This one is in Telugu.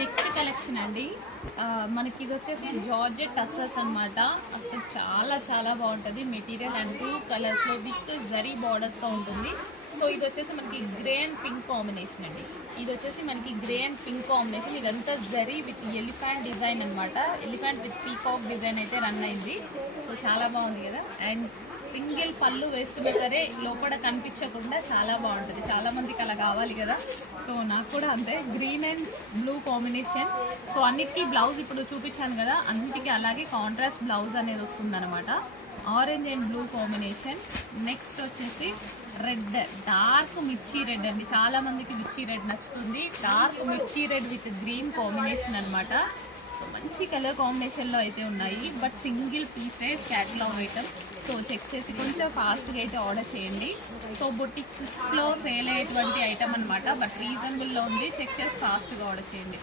నెక్స్ట్ కలెక్షన్ అండి. మనకి ఇది వచ్చేసి జార్జెట్ టస్సర్స్ అనమాట. అసలు చాలా చాలా బాగుంటుంది మెటీరియల్ అండ్ 2 కలర్స్లో విత్ జరీ బార్డర్స్తో ఉంటుంది. సో ఇది వచ్చేసి మనకి గ్రే అండ్ పింక్ కాంబినేషన్ అండి. ఇది వచ్చేసి మనకి గ్రే అండ్ పింక్ కాంబినేషన్. ఇదంతా జరీ విత్ ఎలిఫెంట్ డిజైన్ అనమాట. ఎలిఫెంట్ విత్ పీకాక్ డిజైన్ అయితే రన్ అయింది. సో చాలా బాగుంది కదా. అండ్ సింగిల్ పళ్ళు వేస్తున్నా సరే లోపల కనిపించకుండా చాలా బాగుంటుంది. చాలా మందికి అలా కావాలి కదా. సో నాకు కూడా అంతే, green and blue combination. So అన్నిటికీ బ్లౌజ్ ఇప్పుడు చూపించాను కదా, అన్నిటికీ అలాగే కాంట్రాస్ట్ బ్లౌజ్ అనేది వస్తుంది అనమాట. Orange and blue combination. Next వచ్చేసి రెడ్, డార్క్ మిర్చి రెడ్ అండి. చాలా మందికి మిర్చి రెడ్ నచ్చుతుంది. డార్క్ మిర్చి రెడ్ విత్ గ్రీన్ కాంబినేషన్ అనమాట. మంచి కలర్ కాంబినేషన్లో అయితే ఉన్నాయి, బట్ సింగిల్ పీసే క్యాటలాగ్ ఐటమ్. సో చెక్ చేసి కొంచెం ఫాస్ట్గా అయితే ఆర్డర్ చేయండి. సో బొటిక్స్లో సేల్ అయ్యేటువంటి ఐటమ్ అనమాట, బట్ రీజనబుల్లో ఉంది. చెక్ చేసి ఫాస్ట్గా ఆర్డర్ చేయండి.